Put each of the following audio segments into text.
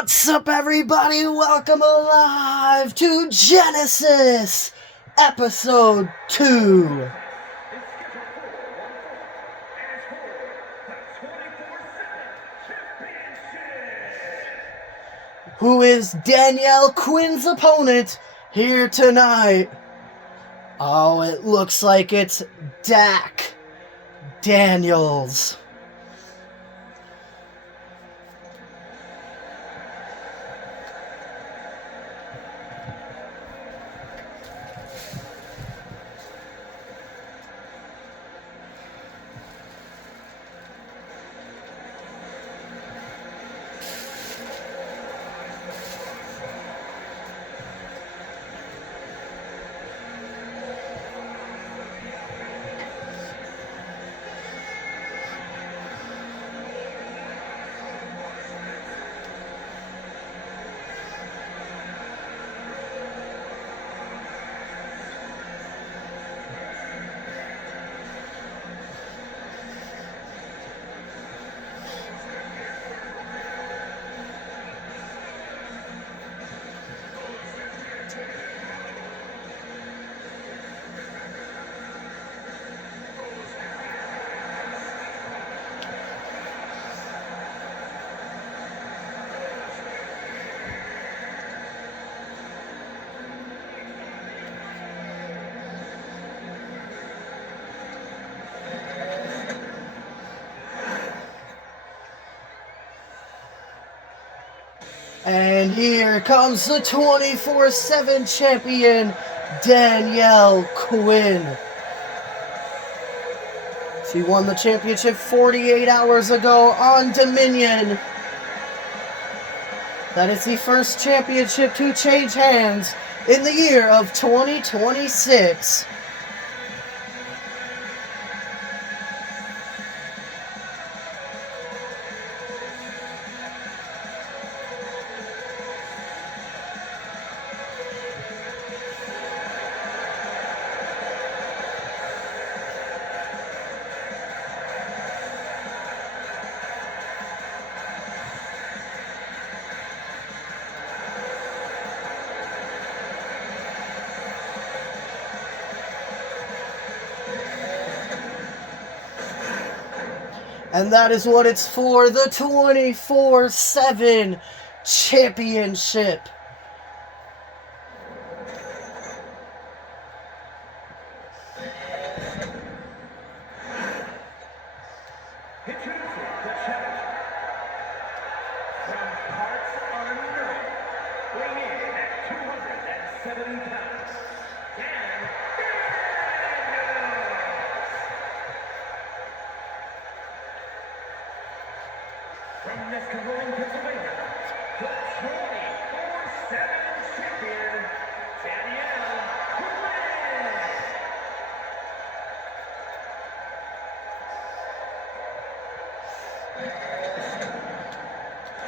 What's up, everybody? Welcome alive to Genesis, Episode 2. Who is Danielle Quinn's opponent here tonight? Oh, it looks like it's Dak Daniels. And here comes the 24/7 champion, Danielle Quinn. She won the championship 48 hours ago on Dominion. That is the first championship to change hands in the year of 2026. And that is what it's for, the 24/7 championship. From Nescaron, Pennsylvania, the 24/7 champion, Danielle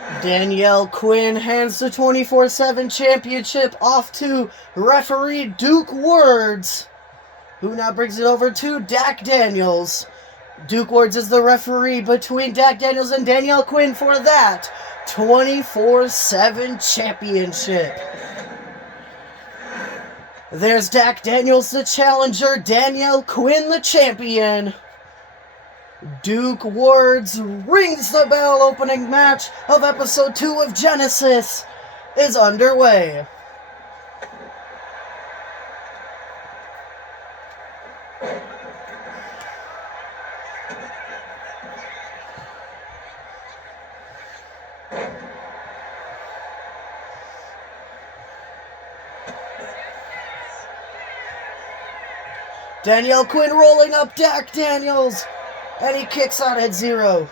Quinn. Danielle Quinn hands the 24/7 championship off to referee Duke Words, who now brings it over to Dak Daniels. Duke Words is the referee between Dak Daniels and Danielle Quinn for that 24/7 championship. There's Dak Daniels, the challenger, Danielle Quinn, the champion. Duke Words rings the bell. Opening match of Episode 2 of Genesis is underway. Danielle Quinn rolling up Dak Daniels, and he kicks out at 0.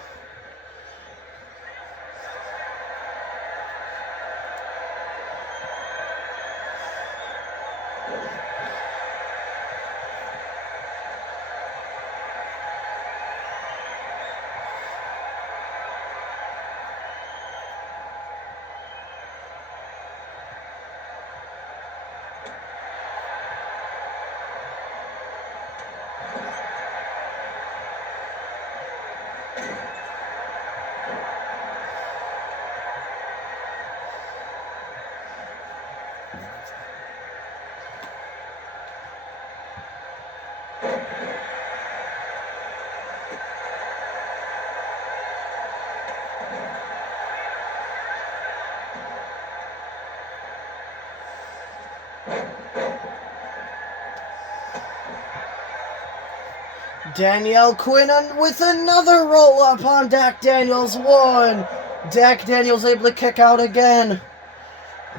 Danielle Quinn with another roll up on Dak Daniels. One. Dak Daniels able to kick out again.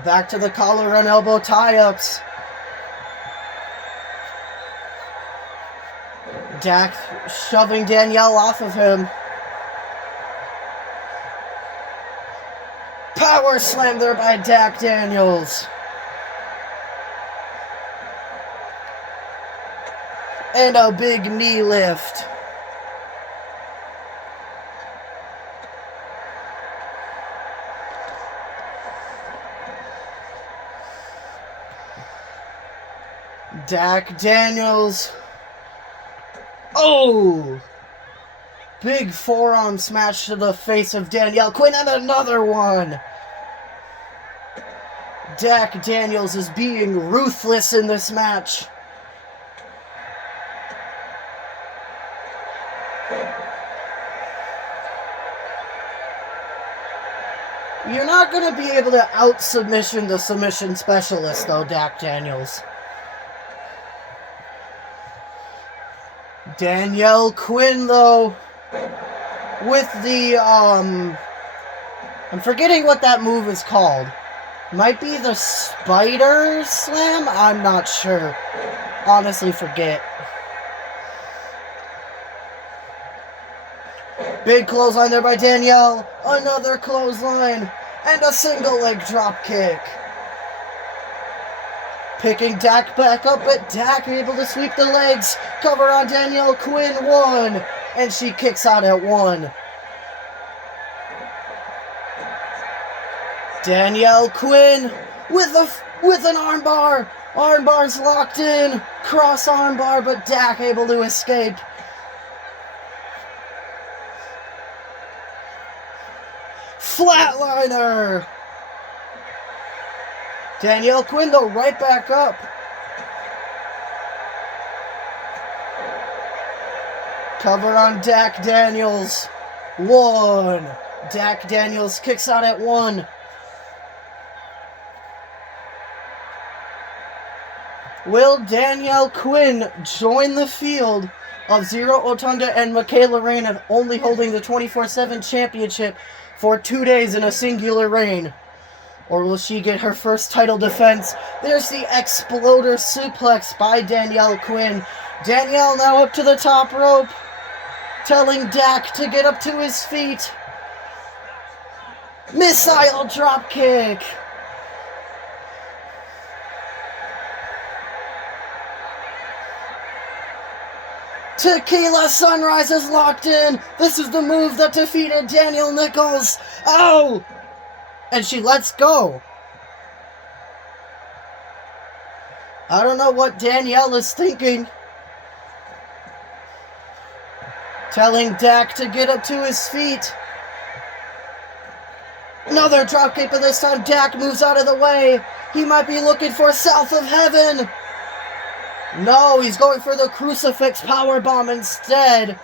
Back to the collar and elbow tie-ups. Dak shoving Danielle off of him. Power slam there by Dak Daniels. And a big knee lift. Dak Daniels. Oh! Big forearm smash to the face of Danielle Quinn, and another one! Dak Daniels is being ruthless in this match. You're not going to be able to out-submission the submission specialist, though, Dak Daniels. Danielle Quinn, though, with the, I'm forgetting what that move is called. Might be the Spider Slam? I'm not sure. Honestly, forget. Big clothesline there by Danielle. Another clothesline. And a single leg drop kick. Picking Dak back up, but Dak able to sweep the legs. Cover on Danielle Quinn. One. And she kicks out at one. Danielle Quinn with an armbar. Armbar's locked in. Cross armbar, but Dak able to escape. Flatliner. Danielle Quinn, though, right back up. Cover on Dak Daniels. One. Dak Daniels kicks out at one. Will Danielle Quinn join the field of Zero Otunda and Michaela Reyna, only holding the 24/7 championship for 2 days in a singular reign? Or will she get her first title defense? There's the Exploder Suplex by Danielle Quinn. Danielle now up to the top rope, telling Dak to get up to his feet. Missile drop kick. Tequila Sunrise is locked in. This is the move that defeated Danielle Nichols. Ow! And she lets go. I don't know what Danielle is thinking. Telling Dak to get up to his feet. Another dropkick, but this time Dak moves out of the way. He might be looking for South of Heaven. No, he's going for the Crucifix Powerbomb instead.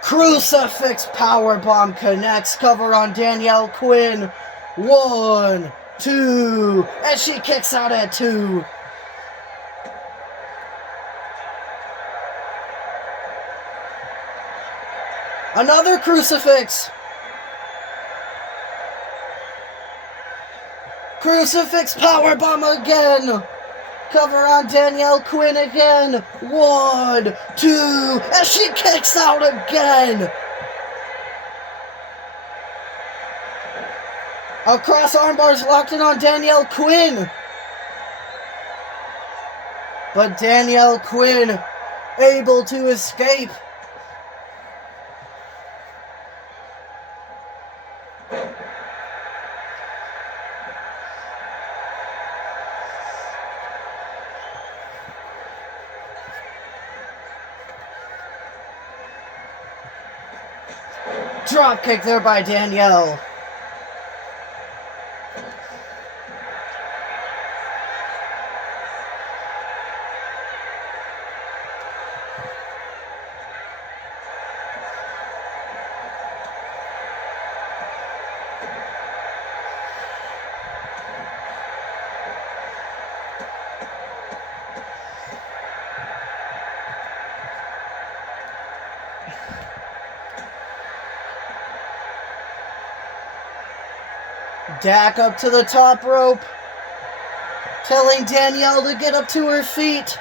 Crucifix Powerbomb connects. Cover on Danielle Quinn. 1, 2, and she kicks out at 2. Another crucifix. Crucifix Powerbomb again. Cover on Danielle Quinn again. 1, 2, and she kicks out again. A cross armbar's locked in on Danielle Quinn. But Danielle Quinn able to escape. Drop kick there by Danielle. Dak up to the top rope, telling Danielle to get up to her feet.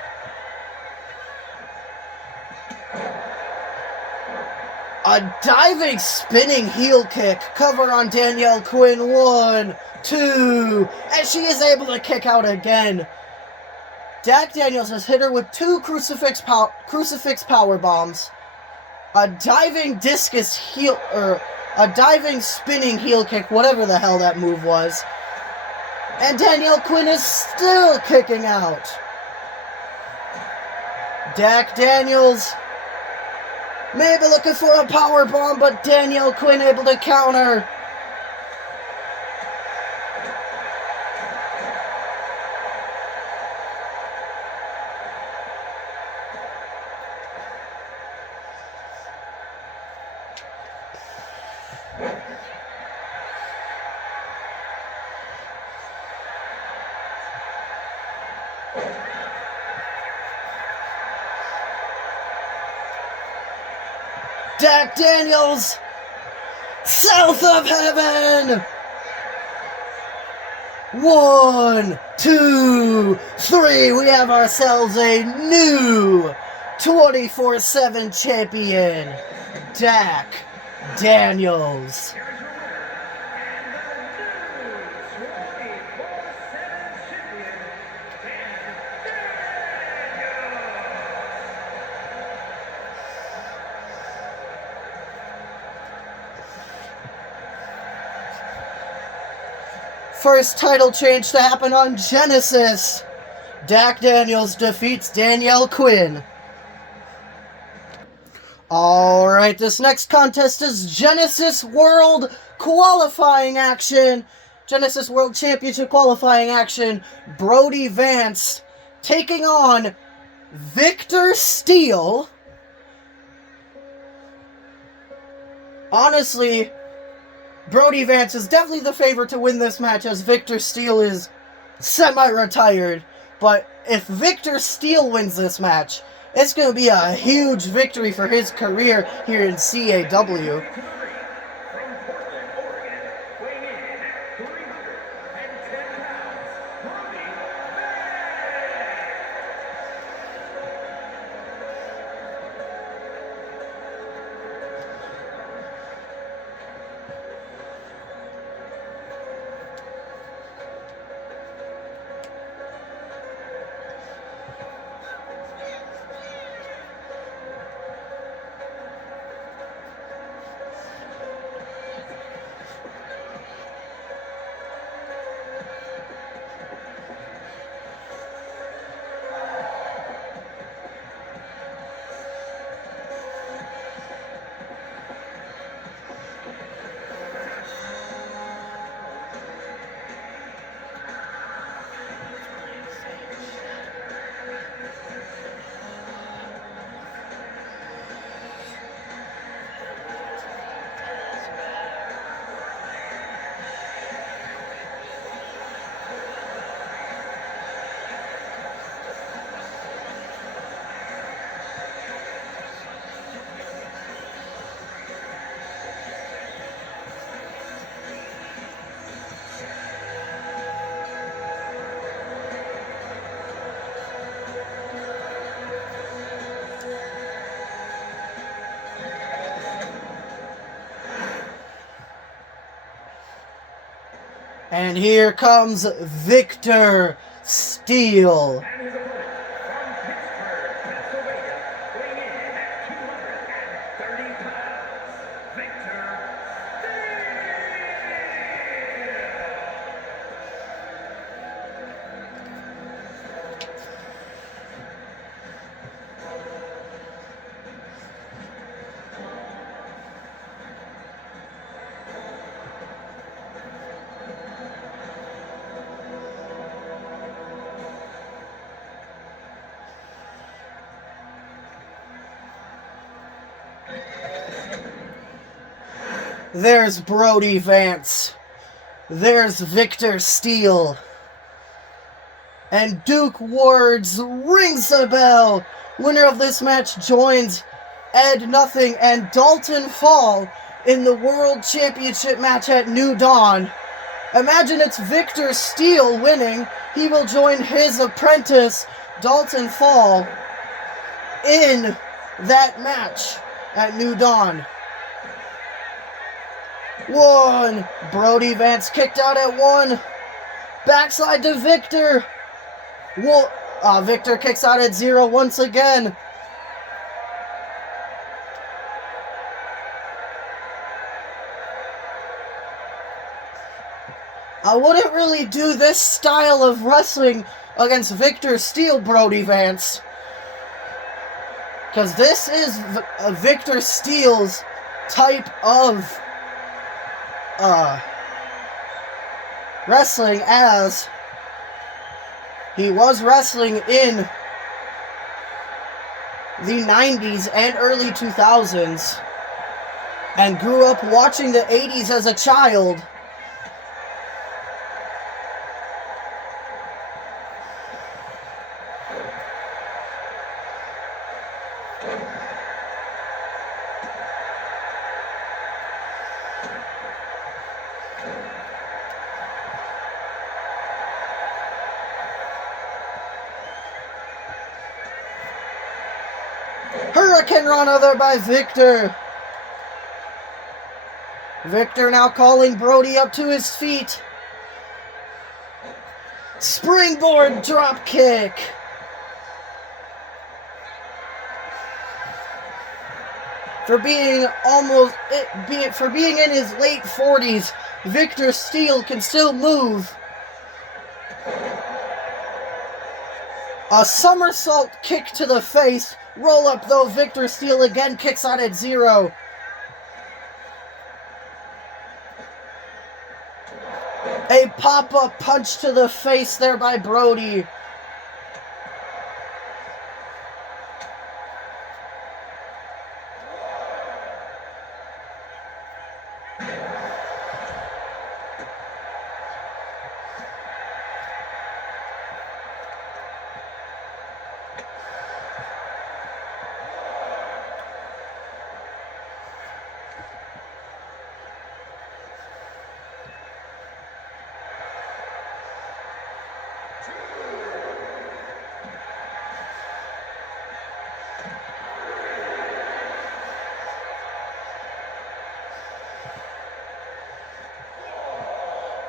A diving, spinning heel kick. Cover on Danielle Quinn. 1, 2. And she is able to kick out again. Dak Daniels has hit her with 2 crucifix power bombs. A diving discus heel, or a diving spinning heel kick, whatever the hell that move was. And Danielle Quinn is still kicking out. Dak Daniels maybe looking for a power bomb, but Danielle Quinn able to counter. Dak Daniels, south of heaven. 1, 2, 3. We have ourselves a new 24/7 champion, Dak Daniels. First title change to happen on Genesis. Dak Daniels defeats Danielle Quinn. Alright, this next contest is Genesis World Qualifying Action. Genesis World Championship Qualifying Action. Brody Vance taking on Victor Steele. Honestly, Brody Vance is definitely the favorite to win this match, as Victor Steele is semi-retired. But if Victor Steele wins this match, it's going to be a huge victory for his career here in CAW. And here comes Victor Steele. And his opponent from Pittsburgh, Pennsylvania, weighing in at 230 pounds, Victor There's Brody Vance. There's Victor Steele. And Duke Ward's rings the bell. Winner of this match joins Ed Nothing and Dalton Fall in the World Championship match at New Dawn. Imagine it's Victor Steele winning. He will join his apprentice, Dalton Fall, in that match at New Dawn. 1. Brody Vance kicked out at 1. Backslide to Victor. Victor kicks out at 0 once again. I wouldn't really do this style of wrestling against Victor Steele, Brody Vance. Because this is Victor Steele's type of wrestling, as he was wrestling in the 90s and early 2000s and grew up watching the 80s as a child. Hurricane Rana there by Victor. Victor now calling Brody up to his feet. Springboard drop kick. For being in his late 40s, Victor Steele can still move. A somersault kick to the face. Roll up though, Victor Steele again kicks out at 0. A pop-up punch to the face there by Brody.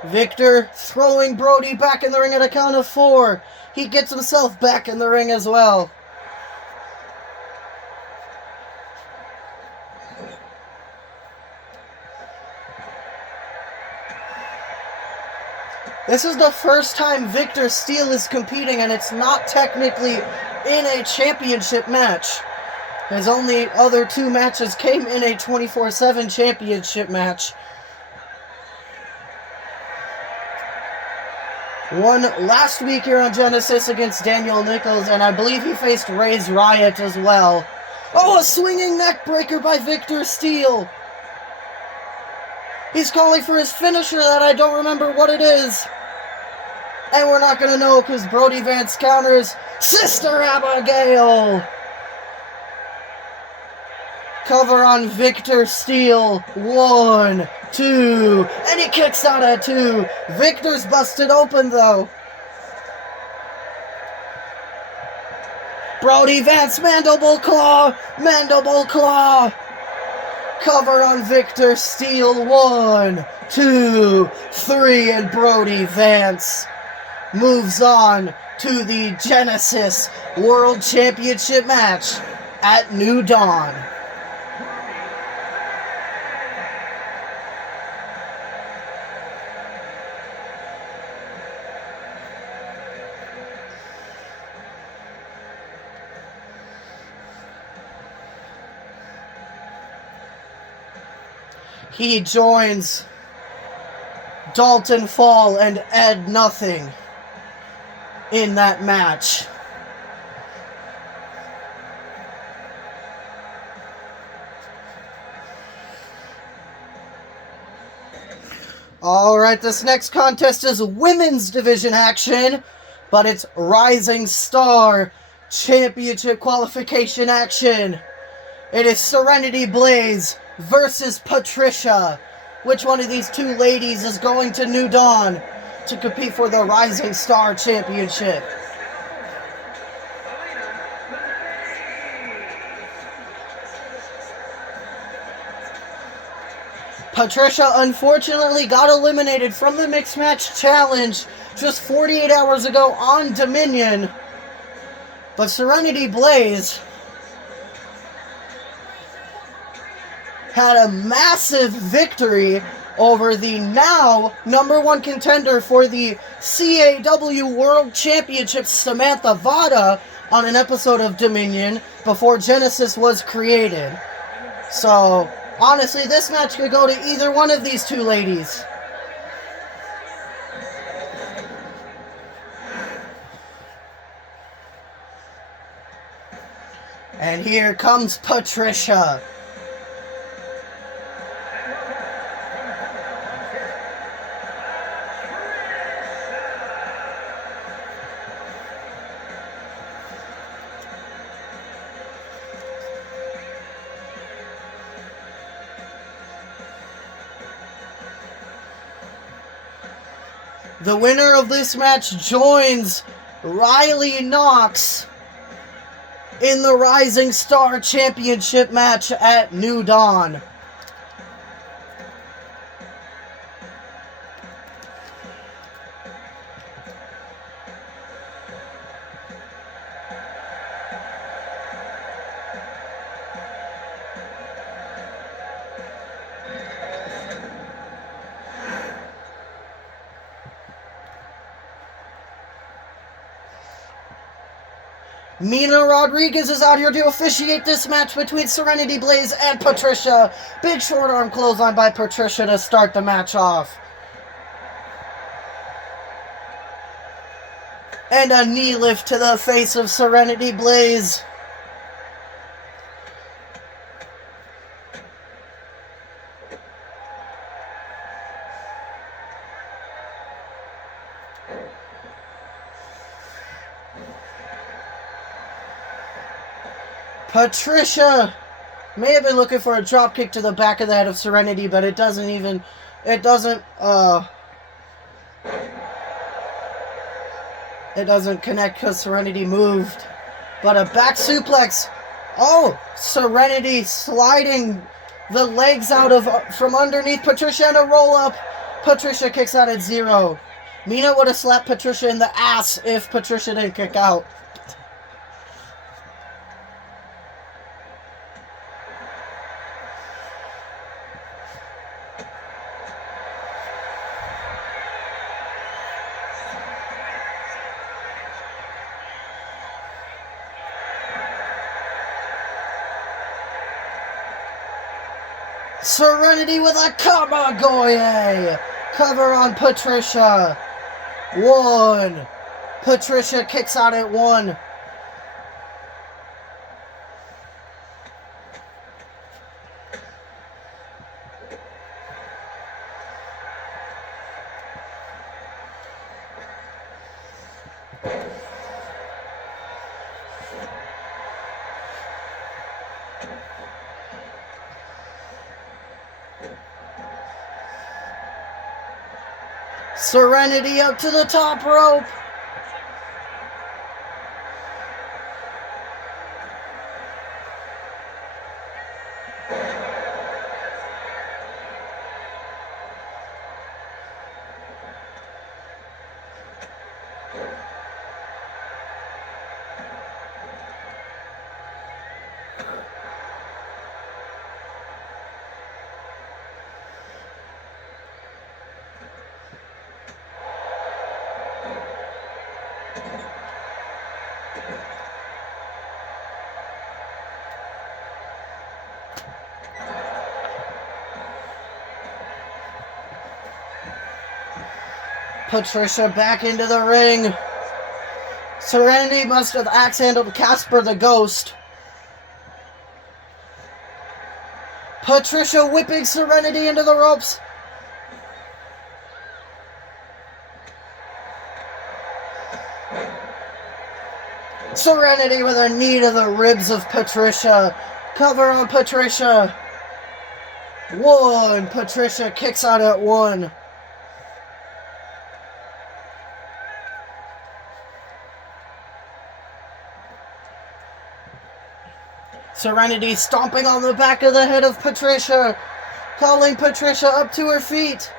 Victor throwing Brody back in the ring at a count of 4. He gets himself back in the ring as well. This is the first time Victor Steele is competing, and it's not technically in a championship match. His only other 2 matches came in a 24/7 championship match. One last week here on Genesis against Daniel Nichols, and I believe he faced Ray's Riot as well. Oh, a swinging neck breaker by Victor Steele. He's calling for his finisher that I don't remember what it is. And we're not going to know because Brody Vance counters Sister Abigail. Cover on Victor Steele. 1, 2, and he kicks out at 2. Victor's busted open though. Brody Vance, mandible claw, mandible claw. Cover on Victor Steele. 1, 2, 3, and Brody Vance moves on to the Genesis World Championship match at New Dawn. He joins Dalton Fall and Ed Nothing in that match. Alright, this next contest is women's division action, but it's Rising Star Championship qualification action. It is Serenity Blaze versus Patricia. which one of these two ladies is going to New Dawn to compete for the Rising Star Championship. Patricia unfortunately got eliminated from the Mixed Match Challenge just 48 hours ago on Dominion. But Serenity Blaze had a massive victory over the now #1 contender for the CAW World Championship, Samantha Vada, on an episode of Dominion before Genesis was created. So, honestly, this match could go to either one of these two ladies. And here comes Patricia. The winner of this match joins Riley Knox in the Rising Star Championship match at New Dawn. Mina Rodriguez is out here to officiate this match between Serenity Blaze and Patricia. Big short arm clothesline by Patricia to start the match off. And a knee lift to the face of Serenity Blaze. Patricia may have been looking for a drop kick to the back of the head of Serenity, but it doesn't connect because Serenity moved. But a back suplex. Oh, Serenity sliding the legs out from underneath Patricia and a roll up. Patricia kicks out at 0. Mina would have slapped Patricia in the ass if Patricia didn't kick out. Serenity with a Kamagoye. Cover on Patricia. 1. Patricia kicks out at 1. Serenity up to the top rope. Patricia back into the ring. Serenity must have axe-handled Casper the Ghost. Patricia whipping Serenity into the ropes. Serenity with a knee to the ribs of Patricia. Cover on Patricia. 1. Patricia kicks out at 1. Serenity stomping on the back of the head of Patricia, calling Patricia up to her feet.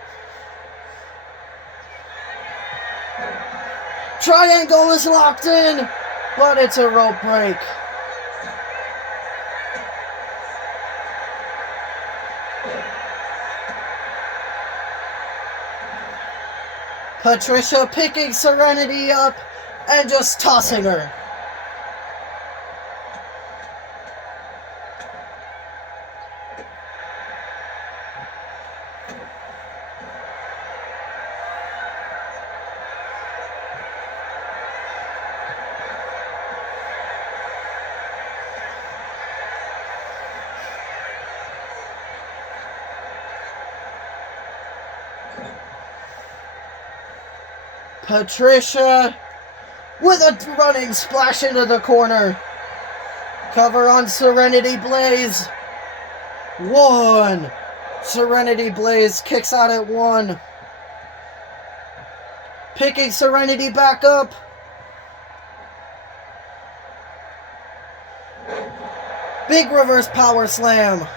Triangle is locked in, but it's a rope break. Patricia picking Serenity up and just tossing her. Patricia with a running splash into the corner. Cover on Serenity Blaze. 1. Serenity Blaze kicks out at 1. Picking Serenity back up. Big reverse power slam.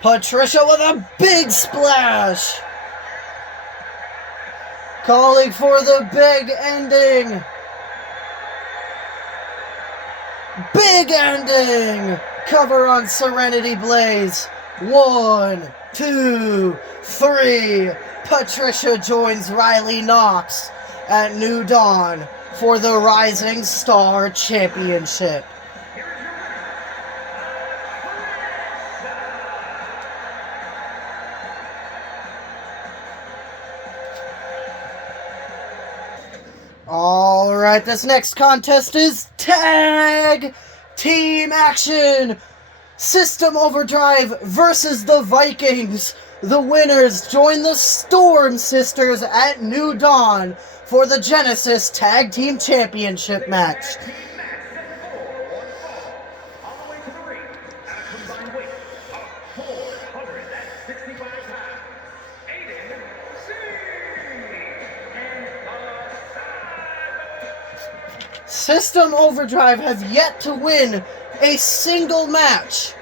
Patricia with a big splash. Calling for the big ending. Big ending. Cover on Serenity Blaze. 1, 2, 3. Patricia joins Riley Knox at New Dawn for the Rising Star Championship. Alright, this next contest is Tag Team Action! System Overdrive versus the Vikings. The winners join the Storm Sisters at New Dawn for the Genesis Tag Team Championship match. System Overdrive have yet to win a single match.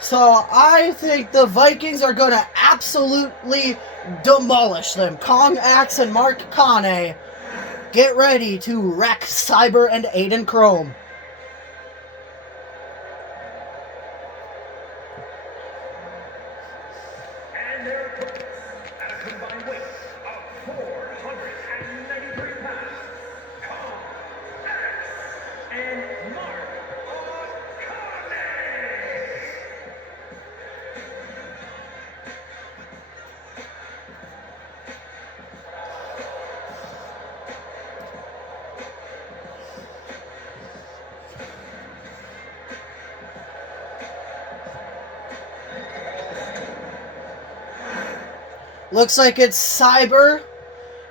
So I think the Vikings are going to absolutely demolish them. Kong Axe and Mark Kane, get ready to wreck Cyber and Aiden Chrome. And their opponents at a combined weight of 493 pounds, Kong Axe and Mark Kane. Looks like it's Cyber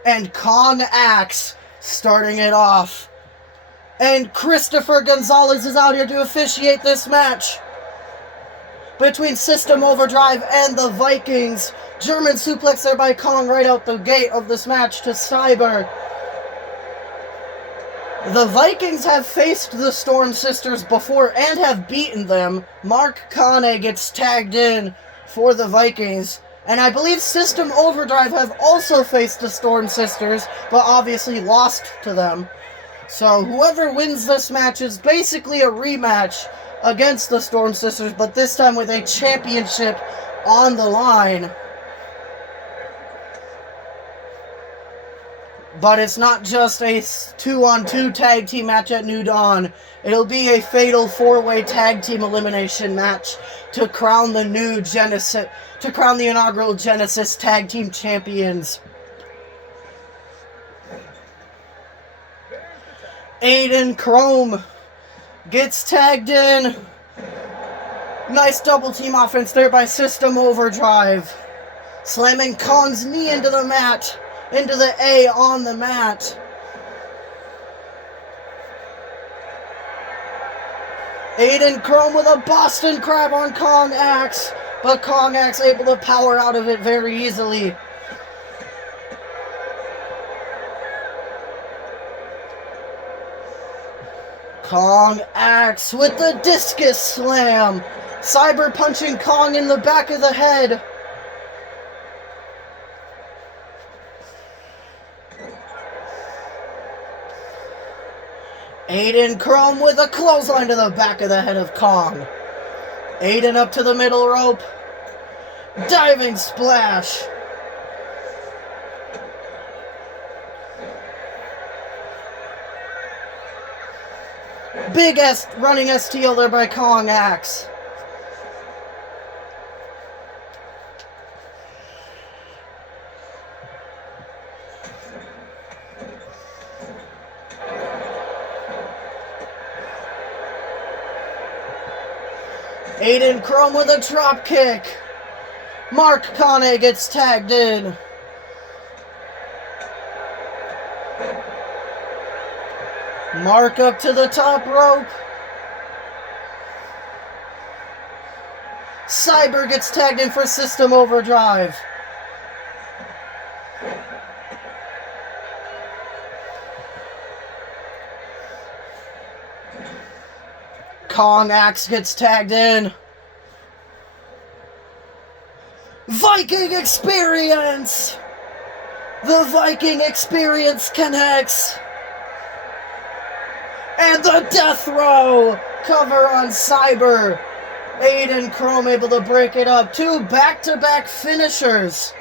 and Kong Axe starting it off. And Christopher Gonzalez is out here to officiate this match between System Overdrive and the Vikings. German suplex there by Kong right out the gate of this match to Cyber. The Vikings have faced the Storm Sisters before and have beaten them. Mark Kane gets tagged in for the Vikings. And I believe System Overdrive have also faced the Storm Sisters, but obviously lost to them. So whoever wins this match is basically a rematch against the Storm Sisters, but this time with a championship on the line. But it's not just a 2-on-2 tag team match at New Dawn. It'll be a fatal 4-way tag team elimination match to crown the new Genesis, to crown the inaugural Genesis Tag Team Champions. Aiden Chrome gets tagged in. Nice double team offense there by System Overdrive. Slamming Kong's knee into the mat. Into the A on the mat. Aiden Chrome with a Boston Crab on Kong Axe, but Kong Axe able to power out of it very easily. Kong Axe with the discus slam. Cyber punching Kong in the back of the head. Aiden Chrome with a clothesline to the back of the head of Kong. Aiden up to the middle rope. Diving splash. Big running STL there by Kong Axe. Aiden Chrome with a drop kick. Mark Kane gets tagged in. Mark up to the top rope. Cyber gets tagged in for System Overdrive. Kong Axe gets tagged in. Viking Experience! The Viking Experience connects. And the death row cover on Cyber. Aiden Chrome able to break it up. 2 back-to-back finishers.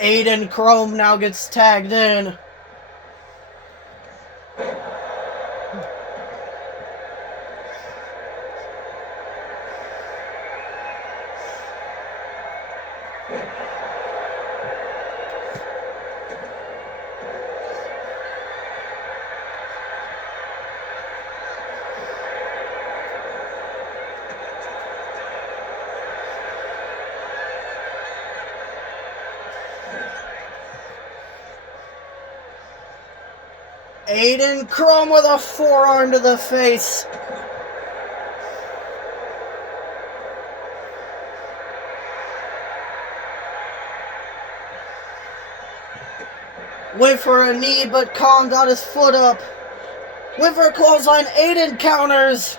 Aiden Chrome now gets tagged in. Aiden Chrome with a forearm to the face. Went for a knee, but Kong got his foot up. Went for a clothesline. Aiden counters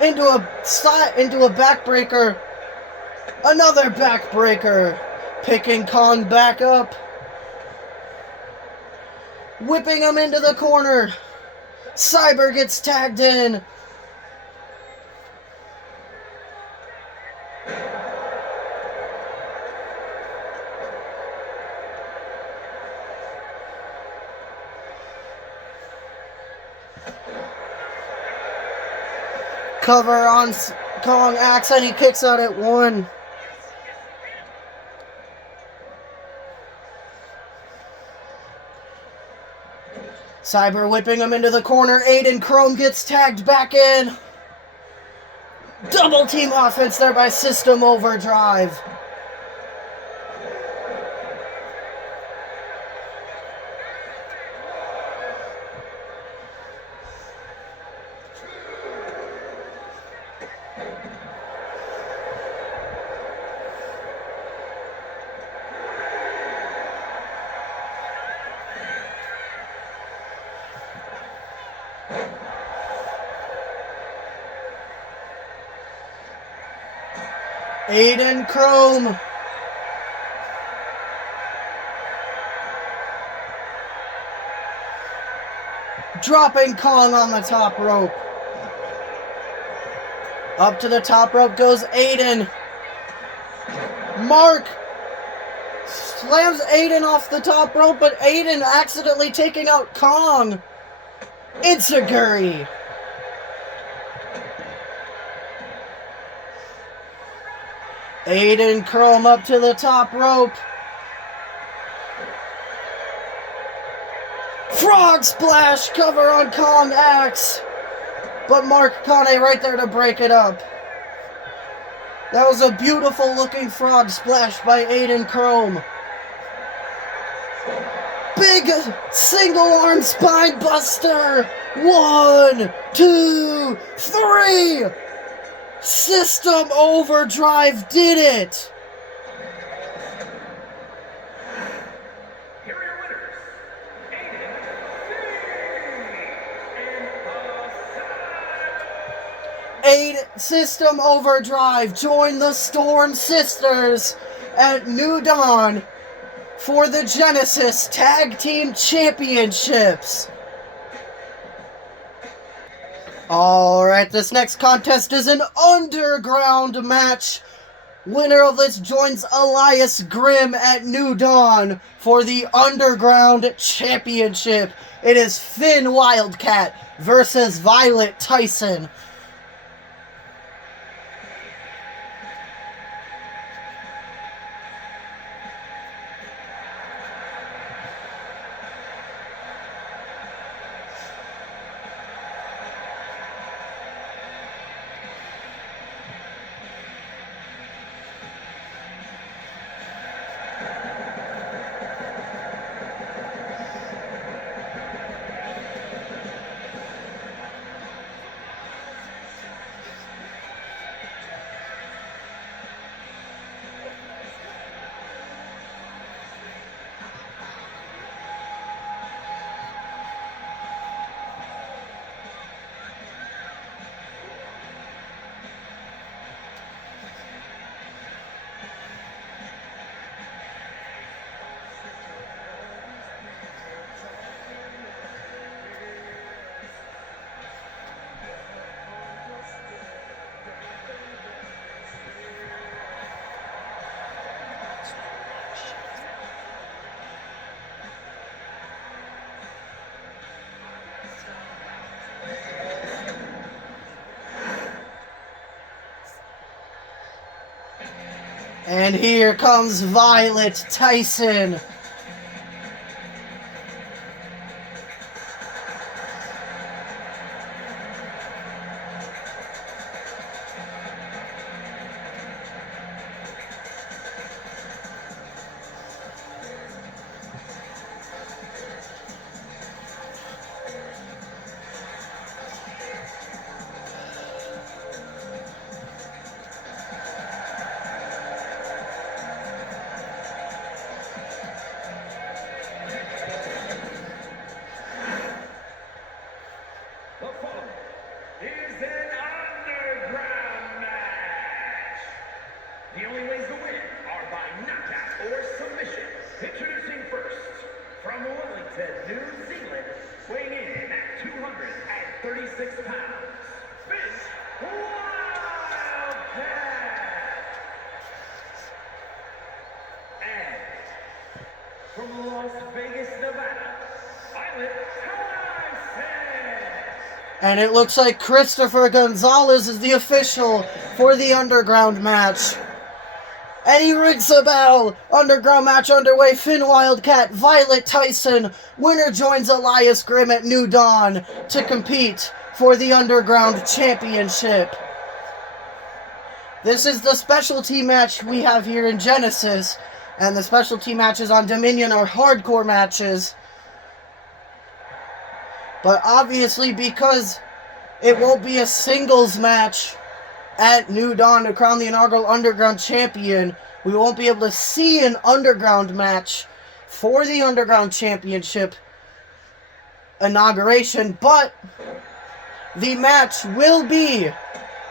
into a backbreaker. Another backbreaker. Picking Kong back up. Whipping him into the corner. Cyber gets tagged in. Cover on Kong Axe, and he kicks out at 1. Cyber whipping him into the corner. Aiden Chrome gets tagged back in. Double team offense there by System Overdrive. Aiden Chrome. Dropping Kong on the top rope. Up to the top rope goes Aiden. Mark slams Aiden off the top rope, but Aiden accidentally taking out Kong. Itsuguri. Aiden Chrome up to the top rope. Frog splash cover on Kong X. But Mark Kane right there to break it up. That was a beautiful looking frog splash by Aiden Chrome. Big single arm spine buster. 1, 2, 3. System Overdrive did it. Here are your winners, Aiden System Overdrive joined the Storm Sisters at New Dawn for the Genesis Tag Team Championships. Alright, this next contest is an underground match. Winner of this joins Elias Grimm at New Dawn for the Underground Championship. It is Finn Wildcat versus Violet Tyson. And here comes Violet Tyson. The following is an underground match. The only ways to win are by knockout or submission. Introducing first, from Wellington, New Zealand, weighing in at 236 pounds, Finn Wildcat. And from Las Vegas, Nevada, Violet Tyson. And it looks like Christopher Gonzalez is the official for the underground match. And he rings the bell. Underground match underway. Finn Wildcat, Violet Tyson. Winner joins Elias Grimm at New Dawn to compete for the Underground Championship. This is the specialty match we have here in Genesis. And the specialty matches on Dominion are hardcore matches. But obviously, because it won't be a singles match at New Dawn to crown the inaugural Underground Champion, we won't be able to see an Underground match for the Underground Championship inauguration, but the match will be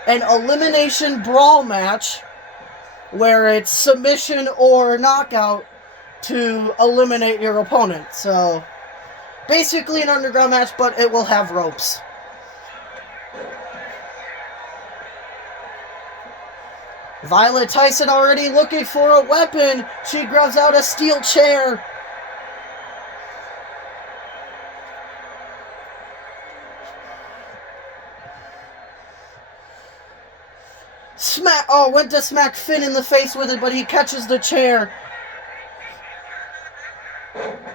an elimination brawl match where it's submission or knockout to eliminate your opponent. So basically an underground match, but it will have ropes. Violet Tyson already looking for a weapon. She grabs out a steel chair. went to smack Finn in the face with it, but he catches the chair.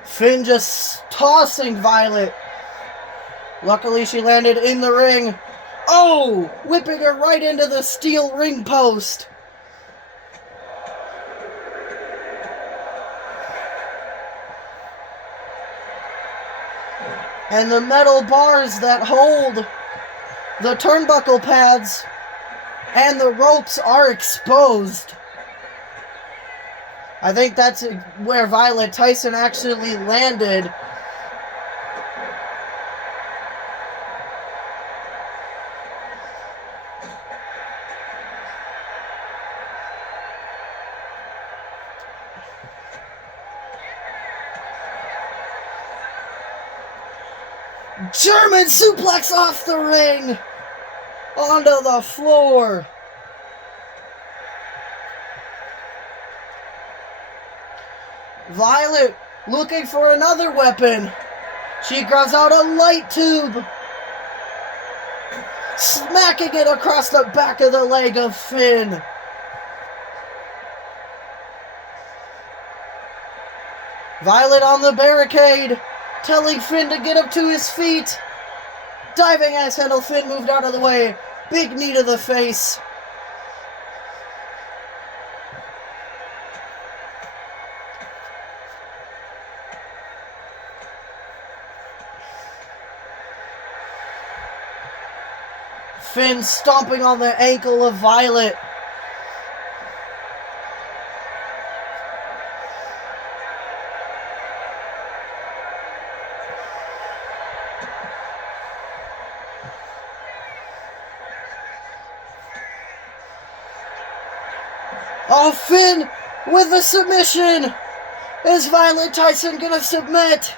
Finn just tossing Violet. Luckily, she landed in the ring. Oh! Whipping her right into the steel ring post. And the metal bars that hold the turnbuckle pads and the ropes are exposed. I think that's where Violet Tyson actually landed. German suplex off the ring onto the floor. Violet looking for another weapon. She grabs out a light tube, smacking it across the back of the leg of Finn. Violet on the barricade, telling Finn to get up to his feet. Diving axe handle, Finn moved out of the way. Big knee to the face. Finn stomping on the ankle of Violet. Oh, Finn with the submission. Is Violet Tyson gonna submit?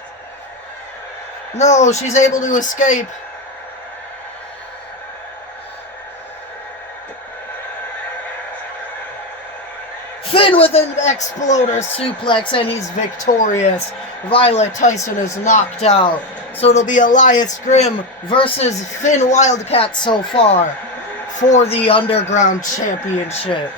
No, she's able to escape. Finn with an exploder suplex, and he's victorious. Violet Tyson is knocked out. So it'll be Elias Grimm versus Finn Wildcat so far for the Underground Championship.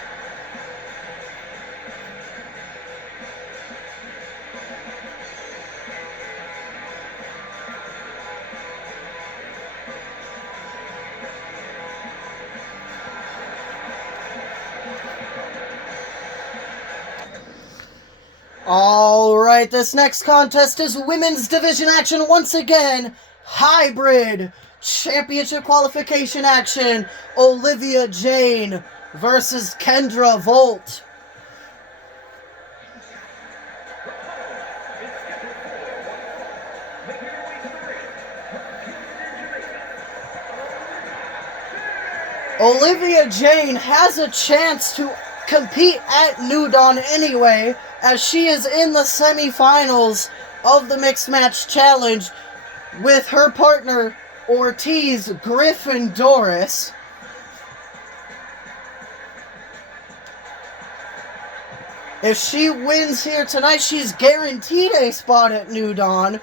Alright, this next contest is women's division action once again. Hybrid championship qualification action. Olivia Jane versus Kendra Volt. Olivia Jane has a chance to compete at New Dawn anyway, as she is in the semifinals of the Mixed Match Challenge with her partner Ortiz Griffin Doris. If she wins here tonight, she's guaranteed a spot at New Dawn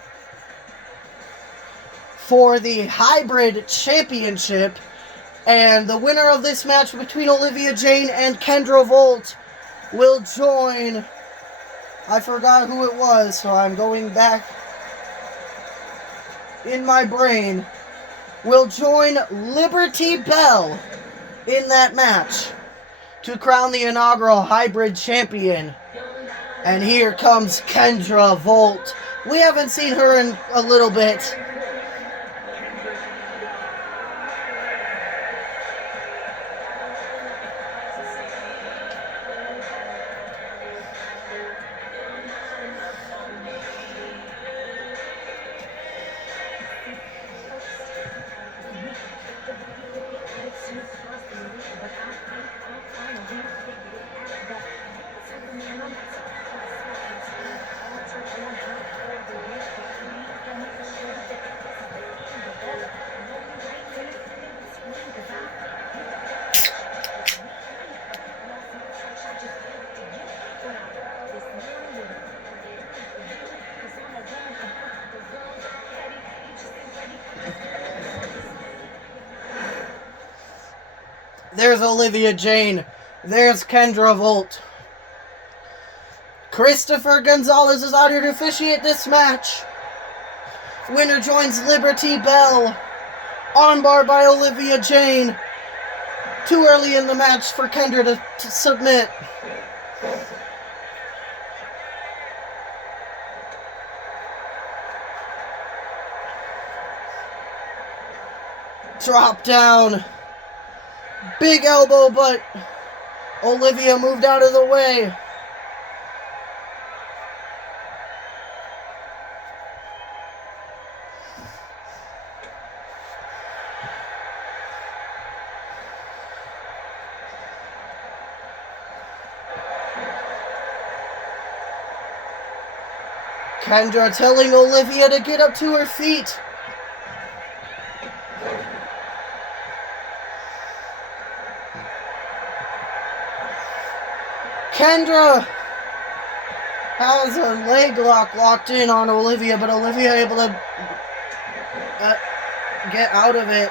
for the Hybrid Championship. And the winner of this match between Olivia Jane and Kendra Volt will join... I forgot who it was, so I'm going back in my brain. Will join Liberty Bell in that match to crown the inaugural Hybrid Champion. And here comes Kendra Volt. We haven't seen her in a little bit. There's Olivia Jane There's Kendra Volt. Christopher Gonzalez is out here to officiate this match. Winner joins Liberty Bell. Armbar by Olivia Jane. Too early in the match for Kendra to submit. Drop down. Big elbow, but Olivia moved out of the way. Kendra telling Olivia to get up to her feet. Kendra has a leg lock locked in on Olivia, but Olivia able to get out of it.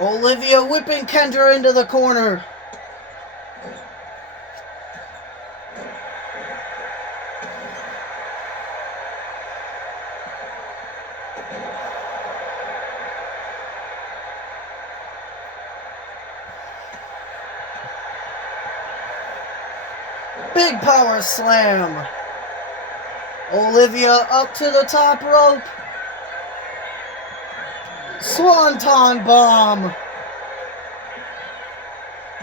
Olivia whipping Kendra into the corner. Big power slam. Olivia up to the top rope. Swanton bomb.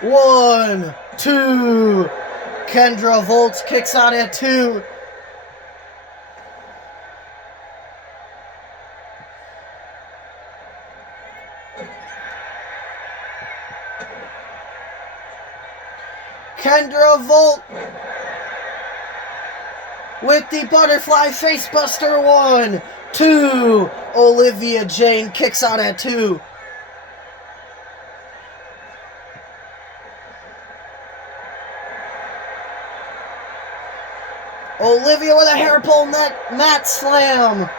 1, 2. Kendra Volt kicks out at 2. Kendra Volt with the butterfly facebuster. 1, 2. Olivia Jane kicks out at 2. Olivia with a hair pull mat slam.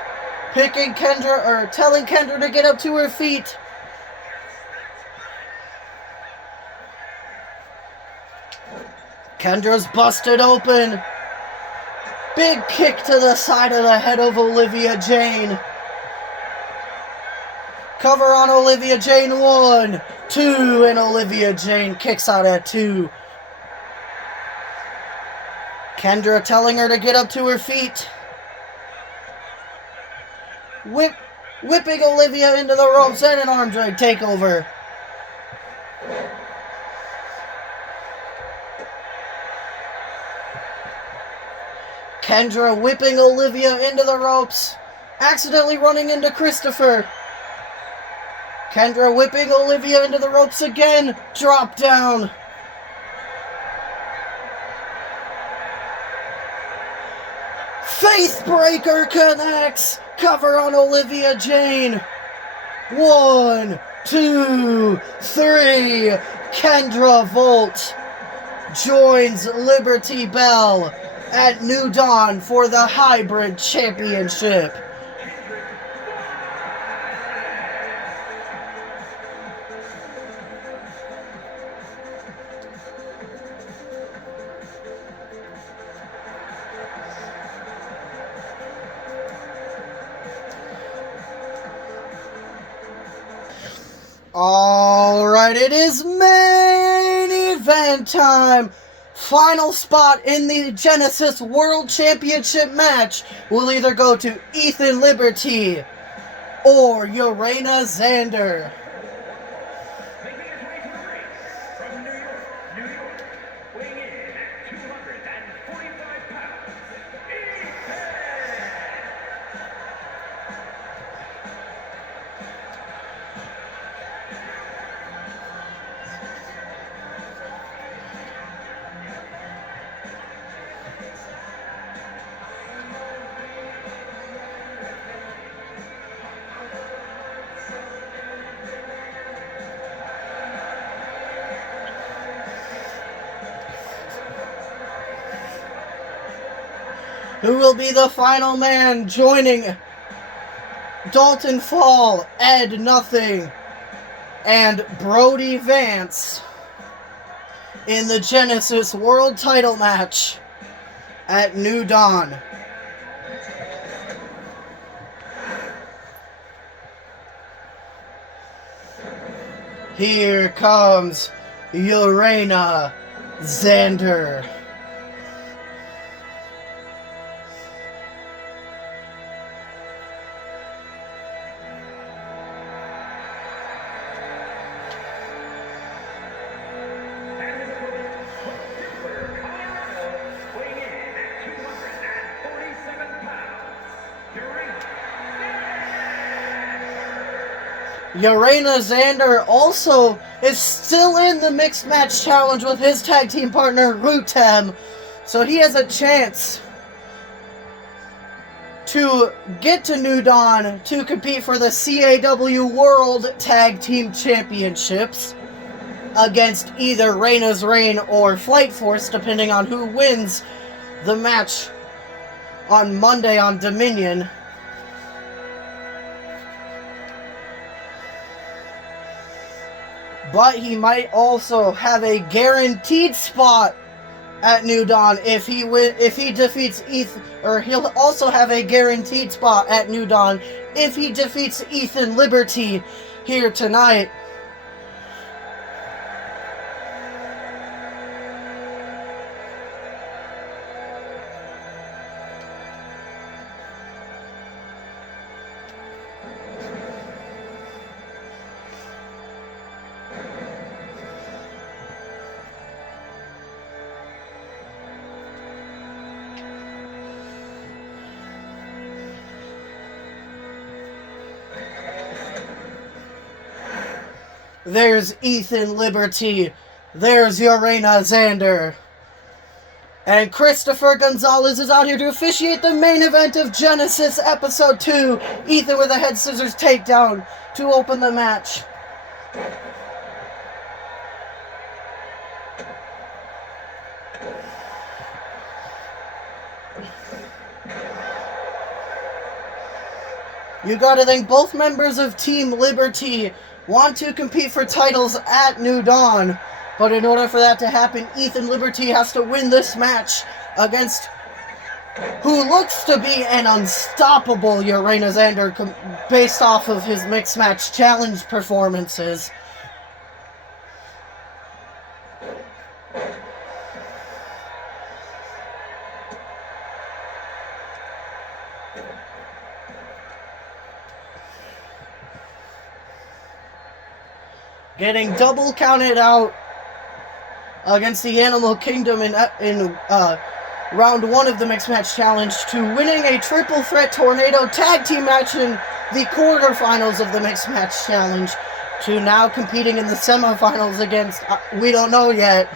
Picking Kendra, or telling Kendra to get up to her feet. Kendra's busted open. Big kick to the side of the head of Olivia Jane. Cover on Olivia Jane. 1, 2, and Olivia Jane kicks out at 2. Kendra telling her to get up to her feet. Whipping Olivia into the ropes and an arm drag takeover. Kendra whipping Olivia into the ropes, accidentally running into Christopher. Kendra whipping Olivia into the ropes again, drop down. Faithbreaker connects, cover on Olivia Jane. 1, 2, 3. Kendra Volt joins Liberty Bell at New Dawn for the Hybrid Championship. Alright, it is main event time. Final spot in the Genesis World Championship match will either go to Ethan Liberty or Urena Xander. Making his way to the ring from New York, weighing in at 245 pounds, Ethan! Who will be the final man joining Dalton Fall, Ed Nothing, and Brody Vance in the Genesis World Title match at New Dawn. Here comes Urena Xander. Urena Xander also is still in the mixed match challenge with his tag team partner Rutem, so he has a chance to get to New Dawn to compete for the CAW World Tag Team Championships against either Reina's Reign or Flight Force, depending on who wins the match on Monday on Dominion. But he might also have a guaranteed spot at New Dawn if he defeats Ethan, or he'll also have a guaranteed spot at New Dawn if he defeats Ethan Liberty here tonight. There's Ethan Liberty. There's Urena Xander. And Christopher Gonzalez is out here to officiate the main event of Genesis Episode 2. Ethan with a head scissors takedown to open the match. You gotta think both members of Team Liberty want to compete for titles at New Dawn, but in order for that to happen, Ethan Liberty has to win this match against who looks to be an unstoppable Urena Xander based off of his mixed match challenge performances. Getting double counted out against the Animal Kingdom in round 1 of the Mixed Match Challenge, to winning a triple threat tornado tag team match in the quarterfinals of the Mixed Match Challenge, to now competing in the semifinals against, we don't know yet.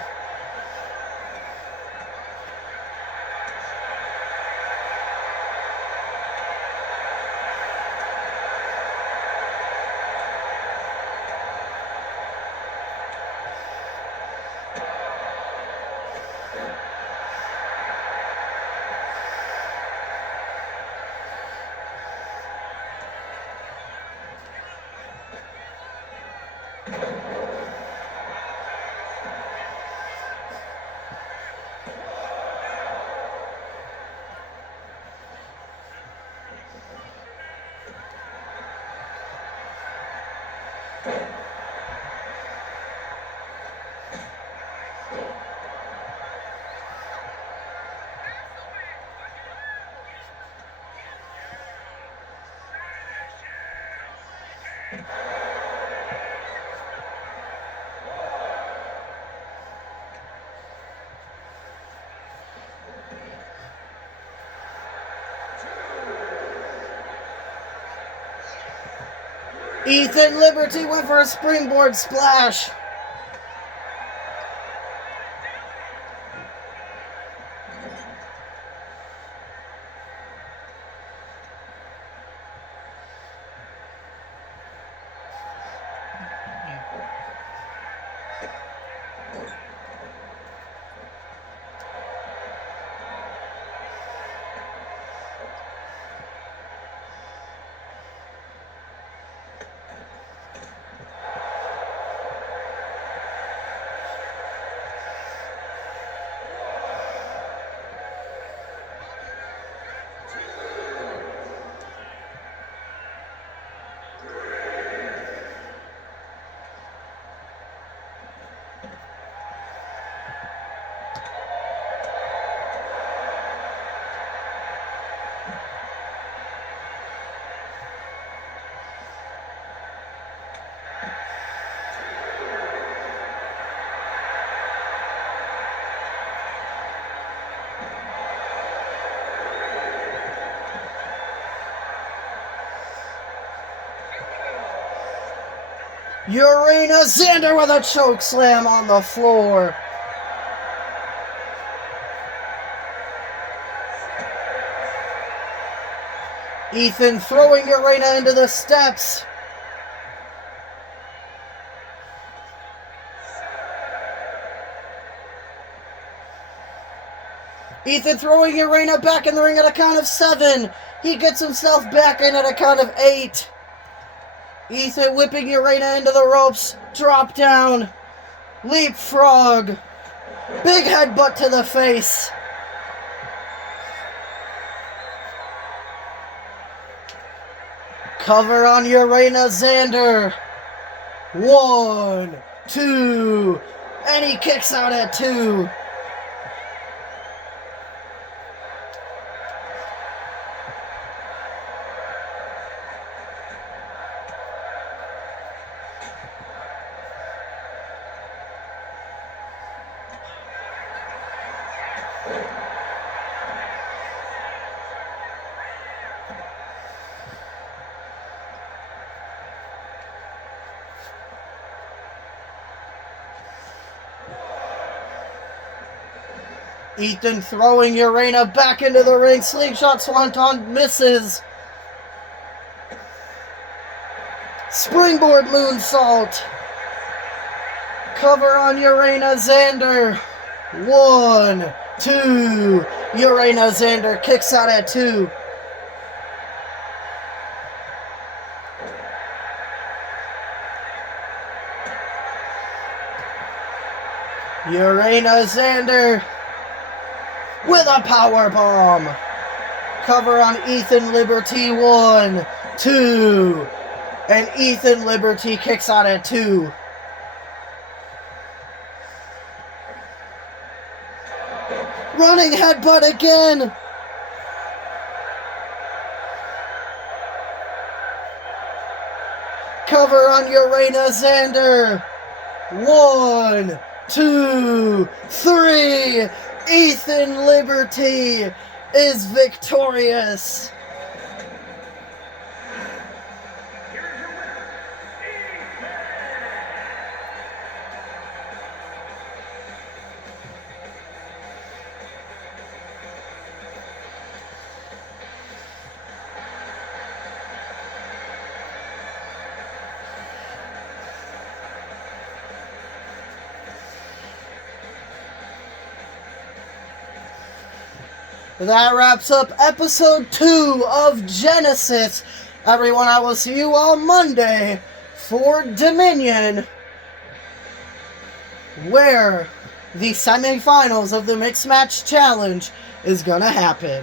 Ethan Liberty went for a springboard splash. Urena Xander with a choke slam on the floor. Ethan throwing Urena into the steps. Ethan throwing Urena back in the ring at a count of 7. He gets himself back in at a count of 8. Ethan whipping Urena into the ropes. Drop down. Leapfrog. Big headbutt to the face. Cover on Urena Xander. 1, 2. And he kicks out at 2. Ethan throwing Urena back into the ring. Slingshot Swanton misses. Springboard moonsault. Cover on Urena Xander. 1, 2. Urena Xander kicks out at 2. Urena Xander with a power bomb. Cover on Ethan Liberty. 1, 2. And Ethan Liberty kicks out at 2. Running headbutt again. Cover on Urena Xander. 1, 2, 3. Ethan Liberty is victorious. That wraps up episode 2 of Genesis. Everyone, I will see you on Monday for Dominion, where the semifinals of the Mixed Match Challenge is gonna happen.